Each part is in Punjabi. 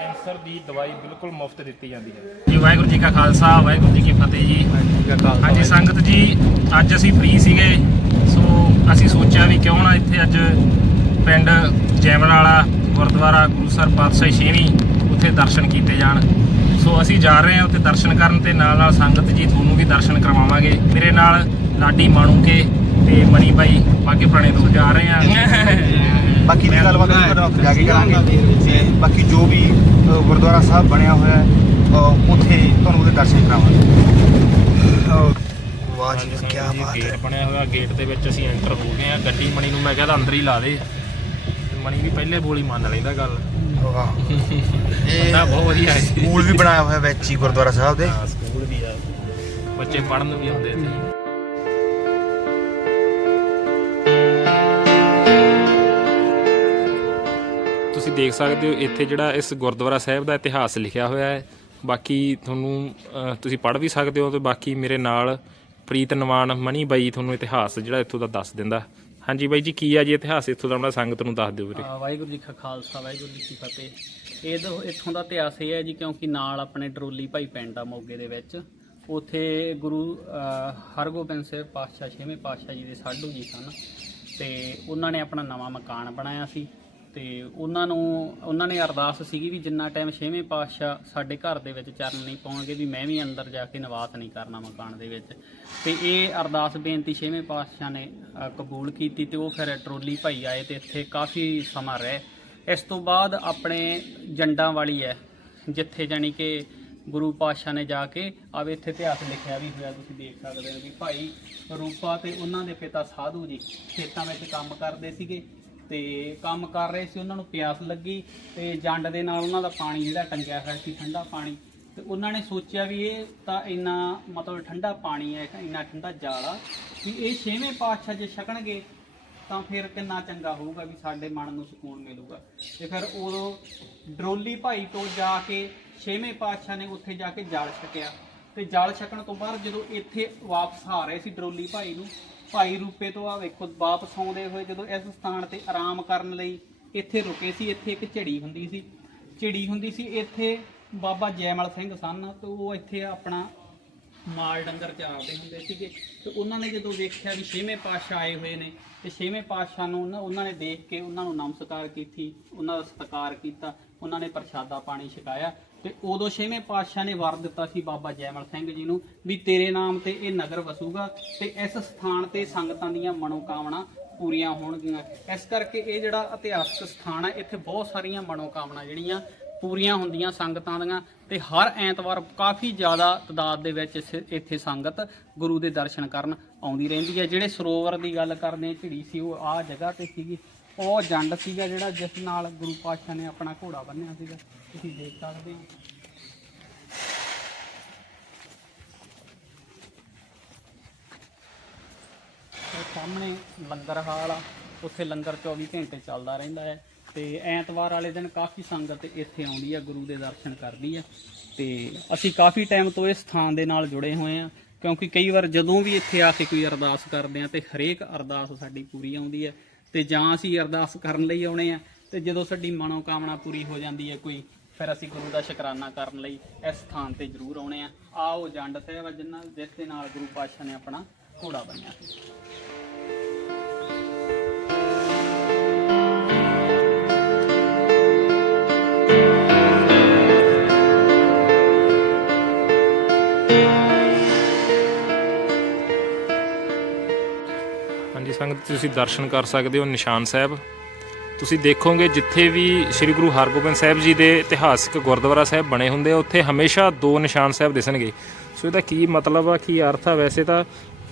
ਕੈਂਸਰ ਦੀ ਦਵਾਈ ਬਿਲਕੁਲ ਮੁਫਤ ਦਿੱਤੀ ਜਾਂਦੀ ਹੈ। ਜੀ ਵਾਹਿਗੁਰੂ ਜੀ ਕਾ ਖਾਲਸਾ ਵਾਹਿਗੁਰੂ ਜੀ ਕੀ ਫਤਿਹ ਜੀ। ਹਾਂਜੀ ਸੰਗਤ ਜੀ ਅੱਜ ਅਸੀਂ ਫ੍ਰੀ ਸੀਗੇ ਸੋ ਅਸੀਂ ਸੋਚਿਆ ਵੀ ਕਿਉਂ ਨਾ ਇੱਥੇ ਅੱਜ ਪਿੰਡ ਜੈਮਲ ਵਾਲਾ ਗੁਰਦੁਆਰਾ ਗੁਰੂਸਰ ਪਾਤਸ਼ਾਹੀ ਛੇਵੀਂ ਉੱਥੇ ਦਰਸ਼ਨ ਕੀਤੇ ਜਾਣ। ਸੋ ਅਸੀਂ ਜਾ ਰਹੇ ਹਾਂ ਉੱਥੇ ਦਰਸ਼ਨ ਕਰਨ ਤੇ ਨਾਲ ਨਾਲ ਸੰਗਤ ਜੀ ਤੁਹਾਨੂੰ ਵੀ ਦਰਸ਼ਨ ਕਰਵਾਵਾਂਗੇ। ਮੇਰੇ ਨਾਲ ਲਾਡੀ ਮਾਣੂਕੇ ਤੇ ਮਣੀ ਬਾਈ ਬਾਕੀ ਪੁਰਾਣੇ ਤੋਂ ਜਾ ਰਹੇ ਹਾਂ। ਬਾਕੀ ਦੀ ਗੱਲਬਾਤ ਅਸੀਂ ਤੁਹਾਡੇ ਨਾਲ ਉੱਥੇ ਜਾ ਕੇ ਕਰਾਂਗੇ। ਤੇ ਬਾਕੀ ਜੋ ਵੀ ਅ, ਗੁਰਦੁਆਰਾ ਸਾਹਿਬ ਬਣਿਆ ਹੋਇਆ ਹੈ ਅ, ਉੱਥੇ ਤੁਹਾਨੂੰ ਉਹਦੇ ਦਰਸ਼ਨ ਕਰਾਵਾਂਗੇ। ਵਾਹ ਜੀ ਕੀ ਬਾਤ ਗੇਟ ਹੈ ਬਣਿਆ ਹੋਇਆ ਗੇਟ ਦੇ ਵਿੱਚ ਅਸੀਂ ਐਂਟਰ ਹੋ ਗਏ ਆ ਗੱਡੀ ਮਣੀ ਨੂੰ ਮੈਂ ਕਹਿੰਦਾ ਅੰਦਰ ਹੀ ਲਾ ਦੇ। ਤੇ ਮਣੀ ਵੀ ਪਹਿਲੇ ਬੋਲੀ ਮੰਨ ਲੈਂਦਾ ਗੱਲ। ਵਾਹ। ਬੰਦਾ ਬਹੁਤ ਵਧੀਆ ਹੈ। ਸਕੂਲ ਵੀ ਬਣਾਇਆ ਹੋਇਆ ਵਿੱਚ ਹੀ ਗੁਰਦੁਆਰਾ ਸਾਹਿਬ ਦੇ। ਹਾਂ ਸਕੂਲ ਵੀ ਆ। ਬੱਚੇ ਪੜ੍ਹਨ ਨੂੰ ਵੀ ਆਉਂਦੇ ਇੱਥੇ। ਤੁਸੀਂ ਦੇਖ ਸਕਦੇ ਹੋ, ਇੱਥੇ ਜਿਹੜਾ ਇਸ ਗੁਰਦੁਆਰਾ ਸਾਹਿਬ ਦਾ ਇਤਿਹਾਸ ਲਿਖਿਆ ਹੋਇਆ ਹੈ। ਬਾਕੀ ਤੁਹਾਨੂੰ ਤੁਸੀਂ ਪੜ੍ਹ ਵੀ ਸਕਦੇ ਹੋ ਤੇ ਬਾਕੀ ਮੇਰੇ ਨਾਲ ਪ੍ਰੀਤ ਨਵਾਨ ਮਨੀ ਬਾਈ ਤੁਹਾਨੂੰ ਇਤਿਹਾਸ ਜਿਹੜਾ ਇੱਥੋਂ ਦਾ ਦੱਸ ਦਿੰਦਾ। ਹਾਂਜੀ ਬਾਈ ਜੀ, ਕੀ ਆ ਜੀ ਇਤਿਹਾਸ? ਇੱਥੋਂ ਦਾ ਆਪਣਾ ਸੰਗਤ ਨੂੰ ਦੱਸ ਦਿਓ ਵੀਰੇ। ਵਾਹਿਗੁਰੂ ਜੀ ਕਾ ਖਾਲਸਾ, ਵਾਹਿਗੁਰੂ ਜੀ ਕੀ ਫਤਿਹ। ਇਹ ਇੱਥੋਂ ਦਾ ਇਤਿਹਾਸ ਇਹ ਹੈ ਜੀ ਕਿਉਂਕਿ ਨਾਲ ਆਪਣੇ ਡਰੋਲੀ ਭਾਈ ਪਿੰਡ ਆ ਮੋਗੇ ਦੇ ਵਿੱਚ। ਉਥੇ ਗੁਰੂ ਹਰਗੋਬਿੰਦ ਸਾਹਿਬ ਪਾਤਸ਼ਾਹ, ਛੇਵੇਂ ਪਾਤਸ਼ਾਹ ਜੀ ਦੇ ਸਾਧੂ ਜੀ ਸਨ। ਤੇ ਉਹਨਾਂ ਨੇ ਆਪਣਾ ਨਵਾਂ ਮਕਾਨ ਬਣਾਇਆ ਸੀ। ਤੇ ਉਹਨਾਂ ਨੂੰ, ਉਹਨਾਂ ਨੇ ਅਰਦਾਸ ਸੀਗੀ ਵੀ ਜਿੰਨਾ ਟਾਈਮ ਛੇਵੇਂ ਪਾਤਸ਼ਾਹ ਸਾਡੇ ਘਰ ਦੇ ਵਿੱਚ ਚਰਨ ਨਹੀਂ ਪਾਉਣਗੇ ਵੀ ਮੈਂ ਵੀ ਅੰਦਰ ਜਾ ਕੇ ਨਿਵਾਸ ਨਹੀਂ ਕਰਨਾ ਮਕਾਨ ਦੇ ਵਿੱਚ। ਤੇ ਇਹ ਅਰਦਾਸ ਬੇਨਤੀ ਛੇਵੇਂ ਪਾਤਸ਼ਾਹ ਨੇ ਕਬੂਲ ਕੀਤੀ ਤੇ ਉਹ ਫਿਰ ਟਰੋਲੀ ਭਾਈ ਆਏ ਤੇ ਇੱਥੇ ਕਾਫੀ ਸਮਾਂ ਰਹੇ। ਇਸ ਤੋਂ ਬਾਅਦ ਆਪਣੇ ਜੰਡਾਂ ਵਾਲੀ ਹੈ, ਜਿੱਥੇ ਜਾਣੀ ਕਿ ਗੁਰੂ ਪਾਤਸ਼ਾਹ ਨੇ ਜਾ ਕੇ ਆਵੇ ਇੱਥੇ ਇਤਿਹਾਸ ਲਿਖਿਆ ਵੀ ਹੋਇਆ, ਤੁਸੀਂ ਦੇਖ ਸਕਦੇ ਹੋ ਵੀ ਭਾਈ ਰੂਪਾ ਤੇ ਉਹਨਾਂ ਦੇ ਪਿਤਾ ਸਾਧੂ ਜੀ ਖੇਤਾਂ ਵਿੱਚ ਕੰਮ ਕਰਦੇ ਸੀਗੇ। ਤੇ ਕੰਮ ਕਰ ਰਹੇ ਸੀ, ਉਹਨਾਂ ਨੂੰ ਪਿਆਸ ਲੱਗੀ ਤੇ ਜੰਡ ਦੇ ਨਾਲ ਉਹਨਾਂ ਦਾ ਪਾਣੀ ਜਿਹੜਾ ਟੰਗਿਆ ਹੋਇਆ ਸੀ, ਠੰਡਾ ਪਾਣੀ। ਤੇ ਉਹਨਾਂ ਨੇ ਸੋਚਿਆ ਵੀ ਇਹ ਤਾਂ ਇੰਨਾ ਮਤਲਬ ਠੰਡਾ ਪਾਣੀ ਹੈ, ਇੰਨਾ ਠੰਡਾ ਜਾਲ ਆ ਕਿ ਇਹ ਛੇਵੇਂ ਪਾਤਸ਼ਾਹ ਜੇ ਛਕਣਗੇ ਤਾਂ ਫਿਰ ਕਿੰਨਾ ਚੰਗਾ ਹੋਊਗਾ ਵੀ ਸਾਡੇ ਮਨ ਨੂੰ ਸਕੂਨ ਮਿਲੂਗਾ। ਤੇ ਫਿਰ ਉਦੋਂ ਡਰੋਲੀ ਭਾਈ ਤੋਂ ਜਾ ਕੇ ਛੇਵੇਂ ਪਾਤਸ਼ਾਹ ਨੇ ਉੱਥੇ ਜਾ ਕੇ ਜਲ ਛਕਿਆ। ਤੇ ਜਲ ਛਕਣ ਤੋਂ ਬਾਅਦ ਜਦੋਂ ਇੱਥੇ ਵਾਪਸ ਆ ਰਹੇ ਸੀ ਡਰੋਲੀ ਭਾਈ ਨੂੰ ਭਾਈ ਰੂਪੇ ਤੋਂ ਆ ਵੇਖੋ, ਵਾਪਸ ਆਉਂਦੇ ਹੋਏ ਜਦੋਂ ਇਸ ਸਥਾਨ ਤੇ ਆਰਾਮ ਕਰਨ ਲਈ ਇੱਥੇ ਰੁਕੇ ਸੀ, ਇੱਥੇ ਇੱਕ ਝੜੀ ਹੁੰਦੀ ਸੀ। ਝੜੀ ਹੁੰਦੀ ਸੀ, ਇੱਥੇ ਬਾਬਾ ਜੈਮਲ ਸਿੰਘ ਸਨ ਤੇ ਉਹ ਇੱਥੇ ਆਪਣਾ ਮਾਲ ਡੰਗਰ ਚਾਰਦੇ ਹੁੰਦੇ ਸੀਗੇ। ਤੇ ਉਹਨਾਂ ਨੇ ਜਦੋਂ ਵੇਖਿਆ ਵੀ ਛੇਵੇਂ ਪਾਤਸ਼ਾਹ ਆਏ ਹੋਏ ਨੇ, ਤੇ ਛੇਵੇਂ ਪਾਤਸ਼ਾਹ ਨੂੰ ਉਹਨਾਂ- ਉਹਨਾਂ ਨੇ ਦੇਖ ਕੇ ਉਹਨਾਂ ਨੂੰ ਨਮਸਕਾਰ ਕੀਤੀ, ਉਹਨਾਂ ਦਾ ਸਤਿਕਾਰ ਕੀਤਾ, ਉਹਨਾਂ ਨੇ ਪ੍ਰਸ਼ਾਦਾ ਪਾਣੀ ਛਕਾਇਆ। ਤੇ ਉਦੋਂ ਛੇਵੇਂ ਪਾਤਸ਼ਾਹ ਨੇ ਵਰ ਦਿੱਤਾ ਸੀ ਬਾਬਾ ਜੈਮਲ ਸਿੰਘ ਜੀ ਨੂੰ ਵੀ ਤੇਰੇ ਨਾਮ ਤੇ ਇਹ ਨਗਰ ਵਸੂਗਾ ਤੇ ਇਸ ਸਥਾਨ ਤੇ ਸੰਗਤਾਂ ਦੀਆਂ ਮਨੋਕਾਮਨਾ ਪੂਰੀਆਂ ਹੋਣਗੀਆਂ। ਇਸ ਕਰਕੇ ਇਹ ਜਿਹੜਾ ਇਤਿਹਾਸਕ ਸਥਾਨ ਹੈ, ਇੱਥੇ ਬਹੁਤ ਸਾਰੀਆਂ ਮਨੋਕਾਮਨਾ ਜਿਹੜੀਆਂ ਪੂਰੀਆਂ ਹੁੰਦੀਆਂ ਸੰਗਤਾਂ ਦੀਆਂ ਤੇ ਹਰ ਐਤਵਾਰ ਕਾਫੀ ਜ਼ਿਆਦਾ ਤਦਾਦ ਦੇ ਵਿੱਚ ਇੱਥੇ ਸੰਗਤ ਗੁਰੂ ਦੇ ਦਰਸ਼ਨ ਕਰਨ ਆਉਂਦੀ ਰਹਿੰਦੀ ਹੈ। ਜਿਹੜੇ ਸਰੋਵਰ ਦੀ ਗੱਲ ਕਰਦੇ ਹਾਂ ਝਿੜੀ ਸੀ, ਉਹ ਆਹ ਜਗ੍ਹਾ ਤੇ ਸੀਗੀ। ਉਹ ਜੰਡ ਸੀਗਾ ਜਿਹੜਾ ਜਿਸ ਨਾਲ ਗੁਰੂ ਪਾਤਸ਼ਾਹ ਨੇ ਆਪਣਾ ਘੋੜਾ ਬੰਨਿਆ ਸੀਗਾ। ਤੁਸੀਂ ਦੇਖ ਸਕਦੇ ਹੋ। ਸਾਹਮਣੇ ਲੰਗਰ ਹਾਲ ਆ। ਉੱਥੇ ਲੰਗਰ 24 ਘੰਟੇ ਚੱਲਦਾ ਰਹਿੰਦਾ ਹੈ। ਤੇ ਐਤਵਾਰ ਵਾਲੇ ਦਿਨ ਕਾਫੀ ਸੰਗਤ ਇੱਥੇ ਆਉਂਦੀ ਹੈ ਗੁਰੂ ਦੇ ਦਰਸ਼ਨ ਕਰਦੀ ਹੈ ਤੇ ਅਸੀਂ ਕਾਫੀ ਟਾਈਮ ਤੋਂ ਇਸ ਸਥਾਨ ਦੇ ਨਾਲ ਜੁੜੇ ਹੋਏ ਆ, ਕਿਉਂਕਿ ਕਈ ਵਾਰ ਜਦੋਂ ਵੀ ਇੱਥੇ ਆ ਕੇ ਕੋਈ ਅਰਦਾਸ ਕਰਦੇ ਆ ਤੇ ਹਰੇਕ ਅਰਦਾਸ ਸਾਡੀ ਪੂਰੀ ਆਉਂਦੀ ਹੈ ਤੇ ਜਾਂ ਅਸੀਂ ਅਰਦਾਸ ਕਰਨ ਲਈ ਆਉਣੇ ਆ, ਤੇ ਜਦੋਂ ਸਾਡੀ ਮਨੋਕਾਮਨਾ ਪੂਰੀ ਹੋ ਜਾਂਦੀ ਹੈ ਕੋਈ, ਫਿਰ ਅਸੀਂ ਗੁਰੂ ਦਾ ਸ਼ੁਕਰਾਨਾ ਕਰਨ ਲਈ ਇਸ ਸਥਾਨ ਤੇ ਜ਼ਰੂਰ ਆਉਣੇ ਆ। ਆਓ ਜੰਡ ਸਾਹਿਬ ਆ ਜਿਨ੍ਹਾਂ, ਜਿਸ ਦੇ ਨਾਲ ਗੁਰੂ ਪਾਤਸ਼ਾਹ ਨੇ ਆਪਣਾ ਘੋੜਾ ਬੰਨਿਆ ਸੀ। ਸੰਗਤ ਤੁਸੀਂ ਦਰਸ਼ਨ ਕਰ ਸਕਦੇ ਹੋ, ਨਿਸ਼ਾਨ ਸਾਹਿਬ। ਤੁਸੀਂ ਦੇਖੋਗੇ ਜਿੱਥੇ ਵੀ ਸ੍ਰੀ ਗੁਰੂ ਹਰਗੋਬਿੰਦ ਸਾਹਿਬ ਜੀ ਦੇ ਇਤਿਹਾਸਕ ਗੁਰਦੁਆਰਾ ਸਾਹਿਬ ਬਣੇ ਹੁੰਦੇ ਆ, ਉੱਥੇ ਹਮੇਸ਼ਾ ਦੋ ਨਿਸ਼ਾਨ ਸਾਹਿਬ ਦਿਸਣਗੇ। ਸੋ ਇਹਦਾ ਕੀ ਮਤਲਬ ਆ, ਕੀ ਅਰਥ ਆ? ਵੈਸੇ ਤਾਂ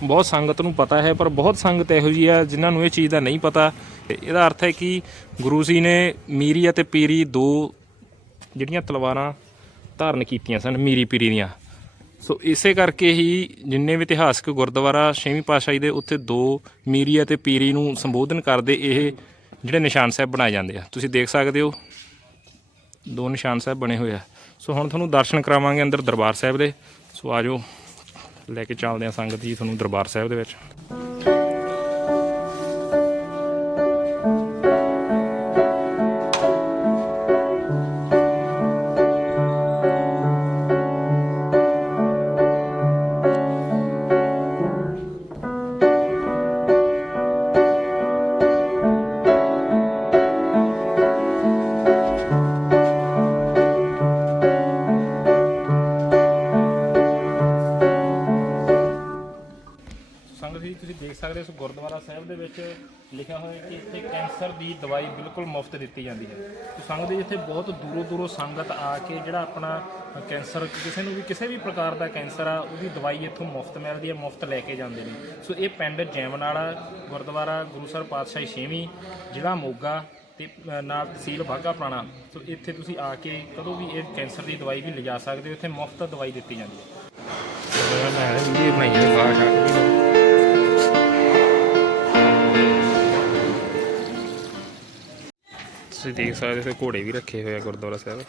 ਬਹੁਤ ਸੰਗਤ ਨੂੰ ਪਤਾ ਹੈ, ਪਰ ਬਹੁਤ ਸੰਗਤ ਇਹੋ ਜਿਹੀ ਆ ਜਿਨ੍ਹਾਂ ਨੂੰ ਇਹ ਚੀਜ਼ ਦਾ ਨਹੀਂ ਪਤਾ। ਤੇ ਇਹਦਾ ਅਰਥ ਹੈ ਕਿ ਗੁਰੂ ਜੀ ਨੇ ਮੀਰੀ ਅਤੇ ਪੀਰੀ ਦੋ ਜਿਹੜੀਆਂ ਤਲਵਾਰਾਂ ਧਾਰਨ ਕੀਤੀਆਂ ਸਨ, ਮੀਰੀ ਪੀਰੀ ਦੀਆਂ। ਸੋ ਇਸੇ ਕਰਕੇ ਹੀ ਜਿੰਨੇ ਵੀ ਇਤਿਹਾਸਕ ਗੁਰਦੁਆਰਾ ਛੇਵੀਂ ਪਾਤਸ਼ਾਹੀ ਦੇ ਉੱਥੇ ਦੋ ਮੀਰੀ ਅਤੇ ਪੀਰੀ ਨੂੰ ਸੰਬੋਧਨ ਕਰਦੇ ਇਹ ਜਿਹੜੇ ਨਿਸ਼ਾਨ ਸਾਹਿਬ ਬਣਾਏ ਜਾਂਦੇ ਆ। ਤੁਸੀਂ ਦੇਖ ਸਕਦੇ ਹੋ, ਦੋ ਨਿਸ਼ਾਨ ਸਾਹਿਬ ਬਣੇ ਹੋਏ ਆ। ਸੋ ਹੁਣ ਤੁਹਾਨੂੰ ਦਰਸ਼ਨ ਕਰਾਵਾਂਗੇ ਅੰਦਰ ਦਰਬਾਰ ਸਾਹਿਬ ਦੇ। ਸੋ ਆਜੋ ਲੈ ਕੇ ਚੱਲਦੇ ਆ ਸੰਗਤ ਜੀ ਤੁਹਾਨੂੰ ਦਰਬਾਰ ਸਾਹਿਬ ਦੇ ਵਿੱਚ। ਲਿਖਿਆ ਹੋਇਆ ਕਿ ਇੱਥੇ ਕੈਂਸਰ ਦੀ ਦਵਾਈ ਬਿਲਕੁਲ ਮੁਫਤ ਦਿੱਤੀ ਜਾਂਦੀ ਹੈ। ਤੇ ਸੰਗਤ ਜੀ ਇੱਥੇ ਬਹੁਤ ਦੂਰੋਂ ਦੂਰੋਂ ਸੰਗਤ ਆ ਕੇ ਜਿਹੜਾ ਆਪਣਾ ਕੈਂਸਰ, ਕਿਸੇ ਨੂੰ ਵੀ, ਕਿਸੇ ਵੀ ਪ੍ਰਕਾਰ ਦਾ ਕੈਂਸਰ ਆ, ਉਹਦੀ ਦਵਾਈ ਇੱਥੋਂ ਮੁਫਤ ਮਿਲਦੀ ਹੈ, ਮੁਫਤ ਲੈ ਕੇ ਜਾਂਦੇ ਨੇ। ਸੋ ਇਹ ਪਿੰਡ ਜੈਮਨਾਲਾ, ਗੁਰਦੁਆਰਾ ਗੁਰੂਸਰ ਪਾਤਸ਼ਾਹੀ ਛੇਵੀਂ, ਜ਼ਿਲ੍ਹਾ ਮੋਗਾ ਤੇ ਨਾਲ ਤਹਿਸੀਲ ਬਾਘਾ ਪੁਰਾਣਾ। ਸੋ ਇੱਥੇ ਤੁਸੀਂ ਆ ਕੇ ਕਦੋਂ ਵੀ ਇਹ ਕੈਂਸਰ ਦੀ ਦਵਾਈ ਵੀ ਲਿਜਾ ਸਕਦੇ ਹੋ, ਇੱਥੇ ਮੁਫਤ ਦਵਾਈ ਦਿੱਤੀ ਜਾਂਦੀ ਹੈ। ਮੈਂ ਵੀਡੀਓ ਬਣਾਈ ਹੈ ਬਾਹਰ ਤੁਸੀਂ ਦੇਖ ਸਕਦੇ ਹੋ ਇੱਥੇ ਘੋੜੇ ਵੀ ਰੱਖੇ ਹੋਏ ਆ ਗੁਰਦੁਆਰਾ ਸਾਹਿਬ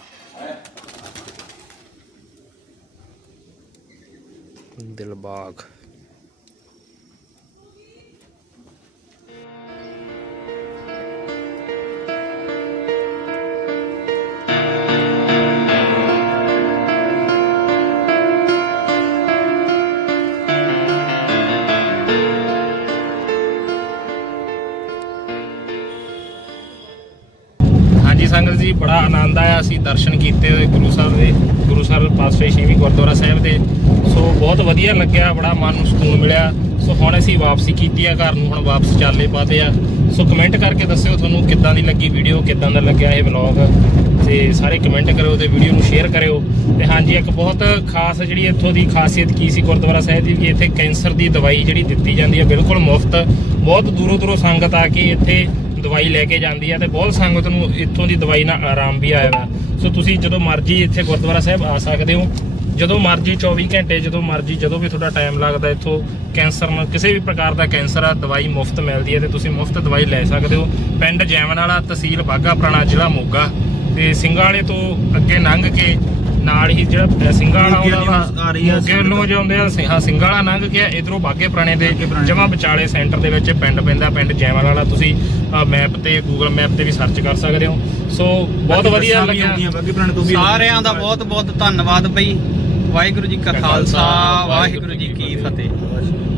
ਦਿਲਬਾਗ ਸੰਗਤ ਜੀ, ਬੜਾ ਆਨੰਦ ਆਇਆ। ਅਸੀਂ ਦਰਸ਼ਨ ਕੀਤੇ ਹੋਏ ਗੁਰੂ ਸਾਹਿਬ ਦੇ, ਗੁਰੂ ਸਾਹਿਬ ਪਾਸੇ ਛੇਵੀਂ ਗੁਰਦੁਆਰਾ ਸਾਹਿਬ ਦੇ। ਸੋ ਬਹੁਤ ਵਧੀਆ ਲੱਗਿਆ, ਬੜਾ ਮਨ ਨੂੰ ਸਕੂਨ ਮਿਲਿਆ। ਸੋ ਹੁਣ ਅਸੀਂ ਵਾਪਸੀ ਕੀਤੀ ਆ ਘਰ ਨੂੰ, ਹੁਣ ਵਾਪਸ ਚਾਲੇ ਪਾਤੇ ਆ। ਸੋ ਕਮੈਂਟ ਕਰਕੇ ਦੱਸਿਓ ਤੁਹਾਨੂੰ ਕਿੱਦਾਂ ਦੀ ਲੱਗੀ ਵੀਡੀਓ ਕਿੱਦਾਂ ਦਾ ਲੱਗਿਆ ਇਹ ਵਲੌਗ ਤੇ ਸਾਰੇ ਕਮੈਂਟ ਕਰਿਓ ਤੇ ਵੀਡੀਓ ਨੂੰ ਸ਼ੇਅਰ ਕਰਿਓ। ਤੇ ਹਾਂਜੀ, ਇੱਕ ਬਹੁਤ ਖਾਸ ਜਿਹੜੀ ਇੱਥੋਂ ਦੀ ਖਾਸੀਅਤ ਕੀ ਸੀ ਗੁਰਦੁਆਰਾ ਸਾਹਿਬ ਦੀ ਕਿ ਇੱਥੇ ਕੈਂਸਰ ਦੀ ਦਵਾਈ ਜਿਹੜੀ ਦਿੱਤੀ ਜਾਂਦੀ ਹੈ ਬਿਲਕੁਲ ਮੁਫਤ। ਬਹੁਤ ਦੂਰੋਂ ਦੂਰੋਂ ਸੰਗਤ ਆ ਕੇ ਇੱਥੇ ਦਵਾਈ ਲੈ ਕੇ ਜਾਂਦੀ ਆ ਤੇ ਬਹੁਤ ਸੰਗਤ ਨੂੰ ਇੱਥੋਂ ਦੀ ਦਵਾਈ ਨਾਲ ਆਰਾਮ ਵੀ ਆਇਆ ਸੋ ਤੁਸੀਂ ਜਦੋਂ ਮਰਜ਼ੀ ਇੱਥੇ ਗੁਰਦੁਆਰਾ ਸਾਹਿਬ ਆ ਸਕਦੇ ਹੋ। ਜਦੋਂ ਮਰਜ਼ੀ 24 ਘੰਟੇ, ਜਦੋਂ ਮਰਜ਼ੀ ਜਦੋਂ ਵੀ ਤੁਹਾਡਾ ਟਾਈਮ ਲੱਗਦਾ ਇੱਥੋਂ ਕੈਂਸਰ ਨੂੰ ਕਿਸੇ ਵੀ ਪ੍ਰਕਾਰ ਦਾ ਕੈਂਸਰ ਆ, ਦਵਾਈ ਮੁਫਤ ਮਿਲਦੀ ਹੈ ਤੇ ਤੁਸੀਂ ਮੁਫਤ ਦਵਾਈ ਲੈ ਸਕਦੇ ਹੋ। ਪਿੰਡ ਜੈਮਨ ਵਾਲਾ ਤਹਿਸੀਲ ਬਾਘਾ ਪੁਰਾਣਾ, ਜ਼ਿਲ੍ਹਾ ਮੋਗਾ। ਤੇ ਸਿੰਘਾਂ ਵਾਲੇ ਤੋਂ ਅੱਗੇ ਲੰਘ ਕੇ ਨਾਲ ਹੀ ਜਿਹੜਾ ਸਿੰਘਾਂ ਵਾਲਾ ਆ ਰਹੀ ਆ ਵੱਲੋਂ ਜਾਂਦੇ ਆ ਸਿੰਘਾਂ ਸਿੰਘਾਂ ਵਾਲਾ ਲੰਘ ਕੇ ਇਧਰੋਂ ਬਾਘੇ ਪੁਰਾਣੇ ਦੇ ਜਮਾ ਵਿਚਾਲੇ ਸੈਂਟਰ ਦੇ ਵਿੱਚ ਪਿੰਡ ਪੈਂਦਾ ਪਿੰਡ ਜੈਮਲ ਵਾਲਾ ਤੁਸੀਂ ਮੈਪ ਤੇ ਗੂਗਲ ਮੈਪ ਤੇ ਵੀ ਸਰਚ ਕਰ ਸਕਦੇ ਹੋ। ਸੋ ਬਹੁਤ ਵਧੀਆ ਲੱਗਿਆ। ਬਾਕੀ ਪੁਰਾਣੇ ਤੋਂ ਵੀ ਸਾਰਿਆਂ ਦਾ ਬਹੁਤ ਬਹੁਤ ਧੰਨਵਾਦ ਬਈ। ਵਾਹਿਗੁਰੂ ਜੀ ਕਾ ਖਾਲਸਾ ਵਾਹਿਗੁਰੂ ਜੀ ਕੀ ਫਤਿਹ।